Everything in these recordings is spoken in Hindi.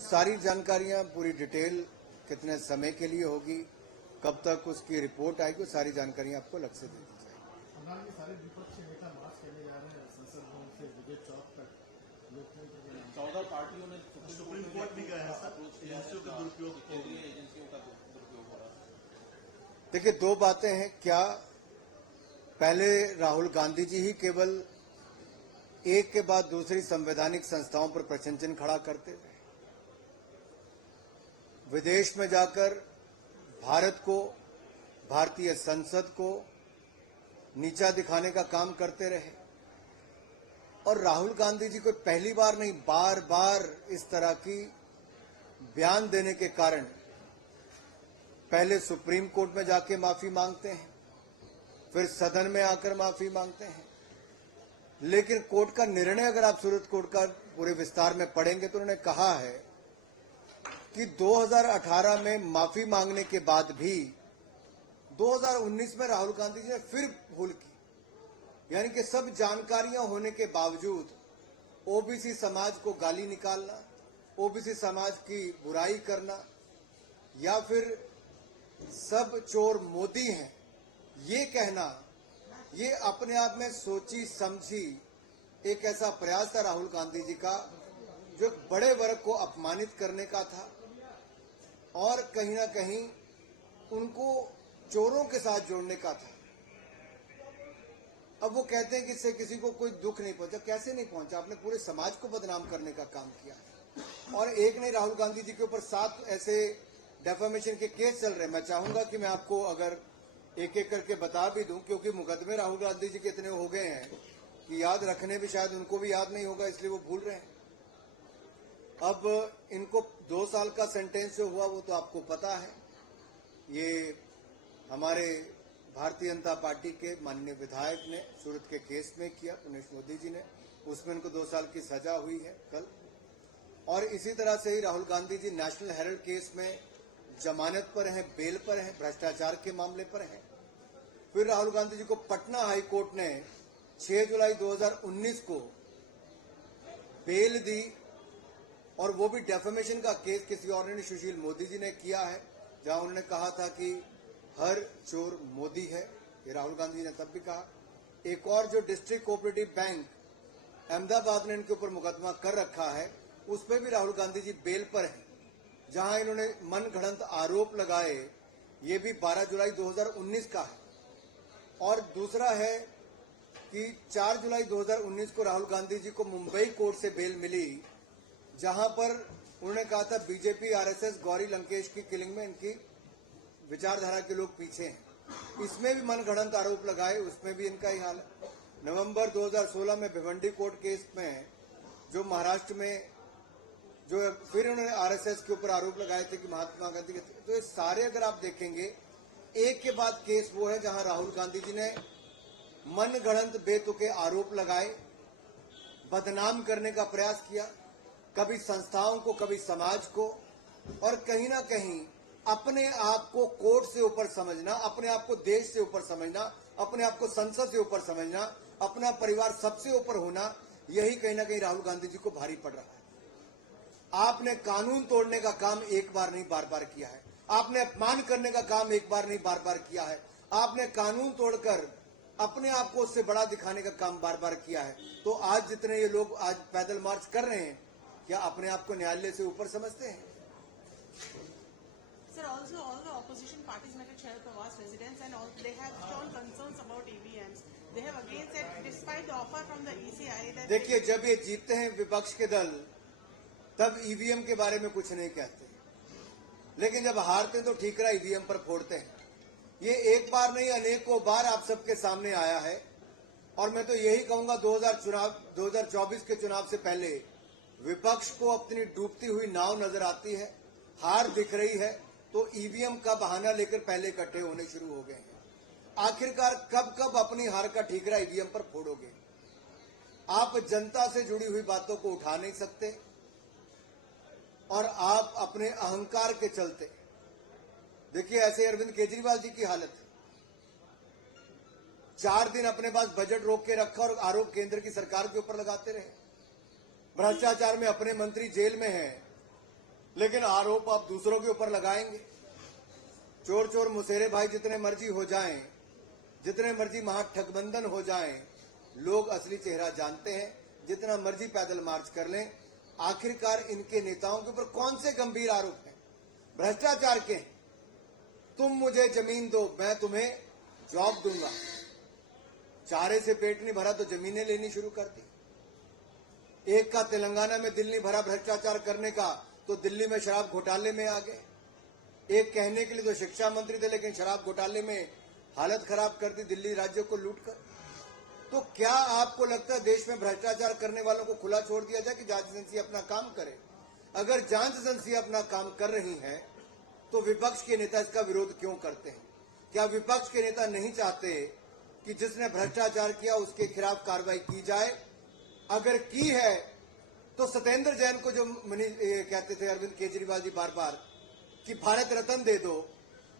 सारी जानकारियां पूरी डिटेल कितने समय के लिए होगी, कब तक उसकी रिपोर्ट आएगी, सारी जानकारियां आपको अलग से दे दी जाएगी। सारे विपक्षी नेता मार्च करने जा रहे हैं संसद भवन से विजय चौक तक लोकतंत्र के नाम। 14 पार्टियों ने सुप्रीम कोर्ट भी गया है एजेंसियों का दुरुपयोग, केंद्रीय एजेंसियों का दुरुपयोग हो रहा है। देखिए, दो बातें हैं। क्या पहले राहुल गांधी जी ही केवल एक के बाद दूसरी संवैधानिक संस्थाओं पर प्रशंसन खड़ा करते रहे, विदेश में जाकर भारत को, भारतीय संसद को नीचा दिखाने का काम करते रहे, और राहुल गांधी जी को पहली बार नहीं बार बार इस तरह की बयान देने के कारण पहले सुप्रीम कोर्ट में जाके माफी मांगते हैं, फिर सदन में आकर माफी मांगते हैं। लेकिन कोर्ट का निर्णय अगर आप सूरत कोर्ट का पूरे विस्तार में पढ़ेंगे तो उन्होंने कहा है कि 2018 में माफी मांगने के बाद भी 2019 में राहुल गांधी जी ने फिर भूल की, यानी कि सब जानकारियां होने के बावजूद ओबीसी समाज को गाली निकालना, ओबीसी समाज की बुराई करना, या फिर सब चोर मोदी हैं ये कहना, ये अपने आप में सोची समझी एक ऐसा प्रयास था राहुल गांधी जी का जो बड़े वर्ग को अपमानित करने का था और कहीं ना कहीं उनको चोरों के साथ जोड़ने का था। अब वो कहते हैं कि इससे किसी को कोई दुख नहीं पहुंचा। कैसे नहीं पहुंचा? आपने पूरे समाज को बदनाम करने का काम किया है। और एक नहीं, राहुल गांधी जी के ऊपर 7 ऐसे डेफामेशन के केस चल रहे हैं। मैं चाहूंगा कि मैं आपको अगर एक एक करके बता भी दूं, क्योंकि मुकदमे राहुल गांधी जी के इतने हो गए हैं कि याद रखने भी शायद उनको भी याद नहीं होगा, इसलिए वो भूल रहे हैं। अब इनको 2 साल का सेंटेंस जो हुआ वो तो आपको पता है। ये हमारे भारतीय जनता पार्टी के माननीय विधायक ने सूरत के केस में किया, उमेश मोदी जी ने, उसमें उनको 2 साल की सजा हुई है कल। और इसी तरह से ही Rahul Gandhi ji national Herald case में जमानत पर हैं, बेल पर हैं, भ्रष्टाचार के मामले पर हैं। फिर राहुल गांधी जी को पटना हाई कोर्ट ने 6 जुलाई 2019 को बेल दी, और वो भी डेफेमेशन का केस किसी और ने, सुशील मोदी जी ने किया है, जहां उन्होंने कहा था कि हर चोर मोदी है। ये राहुल गांधी जी ने तब भी कहा। एक और जो डिस्ट्रिक्ट कोऑपरेटिव बैंक अहमदाबाद ने इनके ऊपर मुकदमा कर रखा है, उसमें भी राहुल गांधी जी बेल पर हैं, जहां इन्होंने मनगढ़ंत आरोप लगाए। ये भी 12 जुलाई 2019 का है। और दूसरा है कि 4 जुलाई 2019 को राहुल गांधी जी को मुंबई कोर्ट से बेल मिली, जहां पर उन्होंने कहा था बीजेपी आरएसएस गौरी लंकेश की किलिंग में इनकी विचारधारा के लोग पीछे हैं। इसमें भी मनगढ़ंत आरोप लगाए, उसमें भी इनका ही हाल है। नवंबर 2016 में भिवंडी कोर्ट केस में जो महाराष्ट्र में जो फिर उन्होंने आरएसएस के ऊपर आरोप लगाए थे कि महात्मा गांधी के, तो ये सारे अगर आप देखेंगे एक के बाद केस वो है जहां राहुल गांधी जी ने मनगढ़ंत बेतुके आरोप लगाए, बदनाम करने का प्रयास किया, कभी संस्थाओं को, कभी समाज को, और कहीं ना कहीं अपने आप को कोर्ट से ऊपर समझना, अपने आप को देश से ऊपर समझना, अपने आप को संसद से ऊपर समझना, अपना परिवार सबसे ऊपर होना, यही कहीं ना कहीं राहुल गांधी जी को भारी पड़ रहा है। आपने कानून तोड़ने का काम एक बार नहीं बार बार किया है, आपने अपमान करने का काम एक बार नहीं बार बार किया है, आपने कानून तोड़कर अपने आप को उससे बड़ा दिखाने का काम बार बार किया है। तो आज जितने ये लोग आज पैदल मार्च कर रहे हैं, क्या अपने आप को न्यायालय से ऊपर समझते हैं? Sir, also all the opposition parties met at Sharad Pawar's residence and all, they have shown concerns about EVMs. They have again said, despite the offer from the ECI, that देखिए, जब ये जीतते हैं विपक्ष के दल, तब ईवीएम के बारे में कुछ नहीं कहते, लेकिन जब हारते तो ठीकरा ईवीएम पर फोड़ते हैं। ये एक बार नहीं अनेकों बार आप सबके सामने आया है, और मैं तो यही कहूंगा 2024 के चुनाव से पहले विपक्ष को अपनी डूबती हुई नाव नजर आती है, हार दिख रही है, तो ईवीएम का बहाना लेकर पहले इकट्ठे होने शुरू हो गए हैं। आखिरकार कब कब अपनी हार का ठीकरा ईवीएम पर फोड़ोगे? आप जनता से जुड़ी हुई बातों को उठा नहीं सकते, और आप अपने अहंकार के चलते, देखिए ऐसे अरविंद केजरीवाल जी की हालत है। 4 दिन अपने पास बजट रोक के रखा और आरोप केंद्र की सरकार के ऊपर लगाते रहे। भ्रष्टाचार में अपने मंत्री जेल में हैं, लेकिन आरोप आप दूसरों के ऊपर लगाएंगे। चोर चोर मुसेरे भाई जितने मर्जी हो जाएं, जितने मर्जी महाठगबंधन हो जाएं, लोग असली चेहरा जानते हैं। जितना मर्जी पैदल मार्च कर लें, आखिरकार इनके नेताओं के ऊपर कौन से गंभीर आरोप हैं? भ्रष्टाचार के। तुम मुझे जमीन दो, मैं तुम्हें जॉब दूंगा। चारे से पेट नहीं भरा तो जमीनें लेनी शुरू कर दी। एक का तेलंगाना में दिल नहीं भरा भ्रष्टाचार करने का, तो दिल्ली में शराब घोटाले में आ गए। एक कहने के लिए तो शिक्षा मंत्री थे, लेकिन शराब घोटाले में हालत खराब कर दी दिल्ली राज्य को लूट कर। तो क्या आपको लगता है देश में भ्रष्टाचार करने वालों को खुला छोड़ दिया जाए कि जांच एजेंसी अपना काम करे? अगर जांच एजेंसी अपना काम कर रही है तो विपक्ष के नेता इसका विरोध क्यों करते हैं? क्या विपक्ष के नेता नहीं चाहते कि जिसने भ्रष्टाचार किया उसके खिलाफ कार्रवाई की जाए? अगर की है तो सत्येंद्र जैन को जो कहते थे अरविंद केजरीवाल जी बार बार कि भारत रत्न दे दो,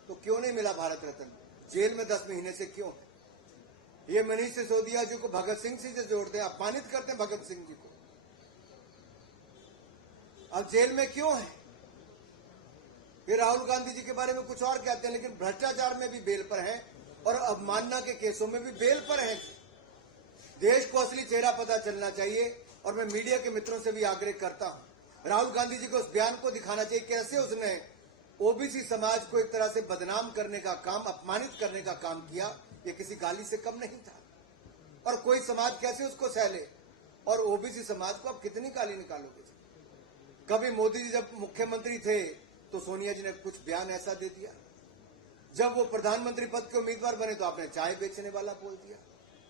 तो क्यों नहीं मिला भारत रत्न? जेल में 10 महीने से क्यों है? ये मनीष सिसोदिया जी को भगत सिंह जी से जोड़ते हैं, अपमानित करते हैं भगत सिंह जी को। अब जेल में क्यों है? फिर राहुल गांधी जी के बारे में कुछ और कहते हैं, लेकिन भ्रष्टाचार में भी बेल पर हैं और अवमानना के केसों में भी बेल पर हैं। देश को असली चेहरा पता चलना चाहिए और मैं मीडिया के मित्रों से भी आग्रह करता हूं, राहुल गांधी जी को उस बयान को दिखाना चाहिए कैसे उसने ओबीसी समाज को एक तरह से बदनाम करने का काम, अपमानित करने का काम किया। ये किसी गाली से कम नहीं था। और कोई समाज कैसे उसको सहले? और ओबीसी समाज को आप कितनी गाली निकालोगे? कभी मोदी जी जब मुख्यमंत्री थे तो सोनिया जी ने कुछ बयान ऐसा दे दिया, जब वो प्रधानमंत्री पद के उम्मीदवार बने तो आपने चाय बेचने वाला बोल दिया,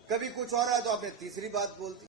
कभी कुछ और आया तो आपने तीसरी बात बोल दी।